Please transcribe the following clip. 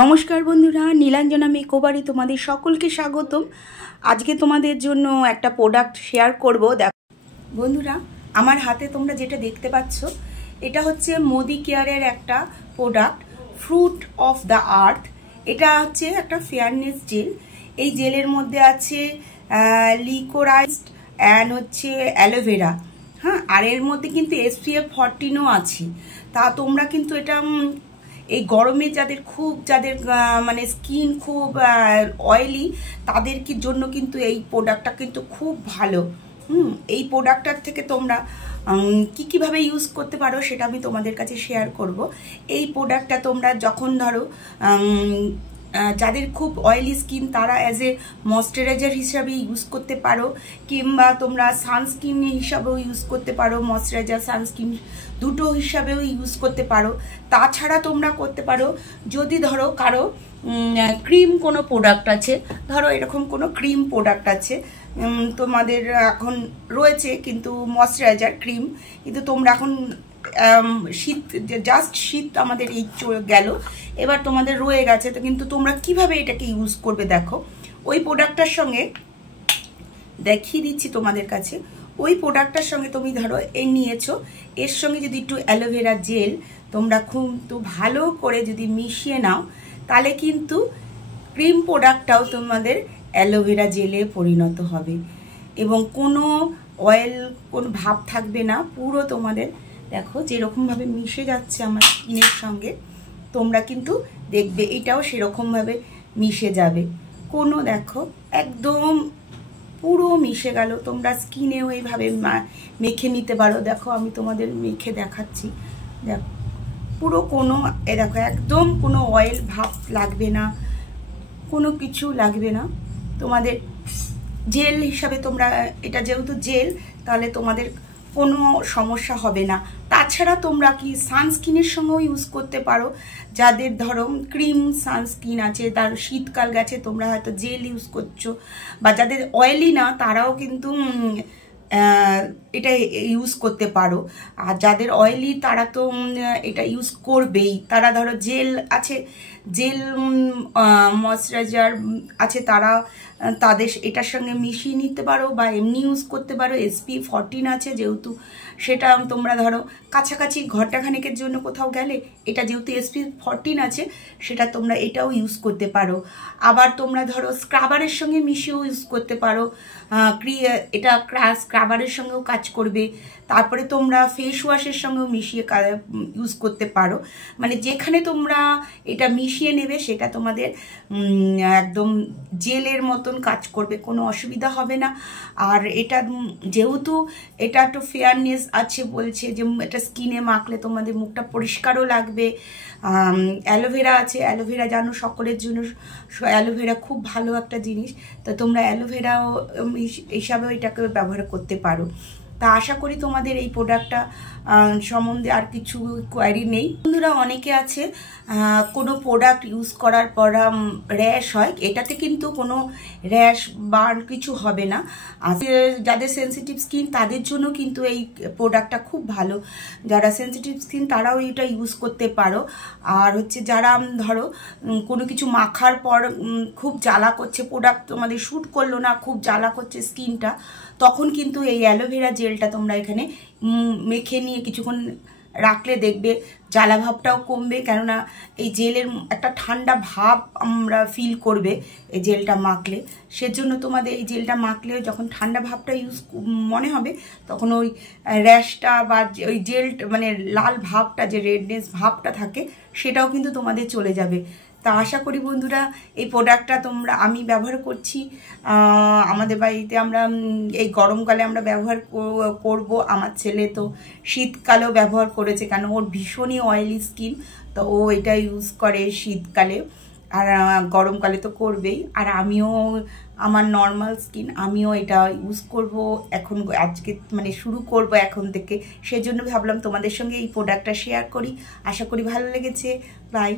নমস্কার বন্ধুরা, নীলাঞ্জনা মেকওভারে তোমাদের সকলকে স্বাগতম। আজকে তোমাদের জন্য একটা প্রোডাক্ট শেয়ার করব। দেখো বন্ধুরা, আমার হাতে তোমরা যেটা দেখতে পাচ্ছ, এটা হচ্ছে মোদি কেয়ারের একটা product, fruit of the earth. এটা হচ্ছে একটা ফেয়ারনেস জেল। এই জেলের মধ্যে আছে লিকোরাইজড অ্যান্ড হচ্ছে অ্যালোভেরা, হ্যাঁ, আর এর মধ্যে কিন্তু SPF 14ও আছে। তা তোমরা কিন্তু এটা এই গরমে যাদের মানে স্কিন খুব অয়েলি, তাদের জন্য কিন্তু এই প্রোডাক্টটা কিন্তু খুব ভালো। এই প্রোডাক্টটার থেকে তোমরা কীভাবে ইউজ করতে পারো সেটা আমি তোমাদের কাছে শেয়ার করব। এই প্রোডাক্টটা তোমরা যখন ধরো যাদের খুব অয়েলি স্কিন, তারা অ্যাজ এ ময়শ্চারাইজার হিসাবে ইউজ করতে পারো, কিংবা তোমরা সানস্ক্রিন হিসাবেও ইউজ করতে পারো, ময়শ্চারাইজার সানস্ক্রিন দুটো হিসাবেও ইউজ করতে পারো। তাছাড়া তোমরা করতে পারো, যদি ধরো কারো ক্রিম কোনো প্রোডাক্ট আছে, ধরো এরকম কোনো ক্রিম প্রোডাক্ট আছে তোমাদের এখন রয়েছে, কিন্তু ময়শ্চারাইজার ক্রিম, কিন্তু তোমরা এখন শীত আমাদের এই গেল, এবার তোমাদের রয়ে গেছে, তো কিন্তু তোমরা কিভাবে এটাকে ইউজ করবে দেখো। ওই প্রোডাক্টটার সঙ্গে দেখিয়ে দিচ্ছি তোমাদের কাছে। ওই প্রোডাক্টটার সঙ্গে তুমি ধরো এই নিয়েছো, এর সঙ্গে যদি একটু অ্যালোভেরা জেল তোমরা খুব ভালো করে যদি মিশিয়ে নাও, তাহলে কিন্তু ক্রিম প্রোডাক্টটাও তোমাদের অ্যালোভেরা জেলে পরিণত হবে এবং কোনো অয়েল কোনো ভাব থাকবে না। পুরো তোমাদের দেখো যেরকমভাবে মিশে যাচ্ছে আমার স্কিনের সঙ্গে, তোমরা কিন্তু দেখবে এটাও সেরকমভাবে মিশে যাবে। কোনো দেখো একদম পুরো মিশে গেল। তোমরা স্কিনেও এইভাবে মেখে নিতে পারো। দেখো আমি তোমাদের মেখে দেখাচ্ছি, দেখো পুরো কোনো দেখো একদম কোনো অয়েল ভাব লাগবে না, কোনো কিছু লাগবে না তোমাদের। জেল হিসাবে তোমরা এটা যেহেতু জেল, তাহলে তোমাদের কোনো সমস্যা হবে না। তাছাড়া তোমরা কি সানস্ক্রিনের সঙ্গেও ইউজ করতে পারো। যাদের ধরো ক্রিম সানস্ক্রিন আছে, তার শীতকাল গেছে, তোমরা হয়তো জেল ইউজ করছো, বা যাদের অয়েলি না তারাও কিন্তু এটা ইউজ করতে পারো। আর যাদের অয়েলি তারা তো এটা ইউজ করবেই। তারা ধরো জেল আছে, জেল ময়শ্চারাইজার আছে, তাদের এটার সঙ্গে মিশিয়ে নিতে পারো, বা এমনি ইউজ করতে পারো। SPF 14 আছে যেহেতু, সেটা তোমরা ধরো কাছাকাছি ঘন্টাখানেকের জন্য কোথাও গেলে, এটা যেহেতু SPF 14 আছে, সেটা তোমরা এটাও ইউজ করতে পারো। আবার তোমরা ধরো স্ক্রাবারের সঙ্গে মিশিয়েও ইউজ করতে পারো, এটা স্ক্রাবারের সঙ্গেও কাজ করবে। তারপরে তোমরা ফেস ওয়াশের সঙ্গেও মিশিয়ে ইউজ করতে পারো। মানে যেখানে তোমরা এটা মিশিয়ে নেবে সেটা তোমাদের একদম জেলের মতন কাজ করবে, কোনো অসুবিধা হবে না। আর এটা যেহেতু এটা একটু ফেয়ারনেস আছে বলছে, যে এটা স্কিনে মাখলে তোমাদের মুখটা পরিষ্কারও লাগবে। অ্যালোভেরা আছে, অ্যালোভেরা জানো সকলের জন্য অ্যালোভেরা খুব ভালো একটা জিনিস, তো তোমরা অ্যালোভেরাও হিসাবেও এটাকে ব্যবহার করতে পারো। তা আশা করি তোমাদের এই প্রোডাক্টটা সম্বন্ধে আর কিছু কোয়ারি নেই। বন্ধুরা, অনেকে আছে কোনো প্রোডাক্ট ইউজ করার পর র্যাশ হয়, এটাতে কিন্তু কোনো র্যাশ বার্ন কিছু হবে না। আর যাদের সেন্সিটিভ স্কিন তাদের জন্য কিন্তু এই প্রোডাক্টটা খুব ভালো। যারা সেন্সিটিভ স্কিন তারাও এটা ইউজ করতে পারো। আর হচ্ছে যারা ধরো কোনো কিছু মাখার পর খুব জ্বালা করছে, প্রোডাক্ট তোমাদের শ্যুট করলো না, খুব জ্বালা করছে স্কিনটা, তখন কিন্তু এই অ্যালোভেরা জেলটা তোমরা এখানে মেখে নিয়ে কিছুক্ষণ রাখলে দেখবে জ্বালা ভাবটাও কমবে। কেননা এই জেলের একটা ঠান্ডা ভাব আমরা ফিল করবে এই জেলটা মাখলে। সেজন্য তোমাদের এই জেলটা মাখলে যখন ঠান্ডা ভাবটা মনে হবে, তখন ওই র্যাশটা বা ওই জেলটা মানে লাল ভাবটা, যে রেডনেস ভাবটা থাকে, সেটাও কিন্তু তোমাদের চলে যাবে। তা আশা করি বন্ধুরা এই প্রোডাক্টটা আমি ব্যবহার করছি। আমাদের বাড়িতে আমরা এই গরমকালে আমরা ব্যবহার করব। আমার ছেলে তো শীতকালেও ব্যবহার করেছে, কারণ ওর ভীষণই অয়েলি স্কিন, তো ও এটা ইউজ করে শীতকালে, আর গরমকালে তো করবেই। আর আমিও আমার নর্মাল স্কিন, আমিও এটা ইউজ করব এখন, আজকে মানে শুরু করব এখন থেকে। সেজন্য ভাবলাম তোমাদের সঙ্গে এই প্রোডাক্টটা শেয়ার করি। আশা করি ভালো লেগেছে। বাই।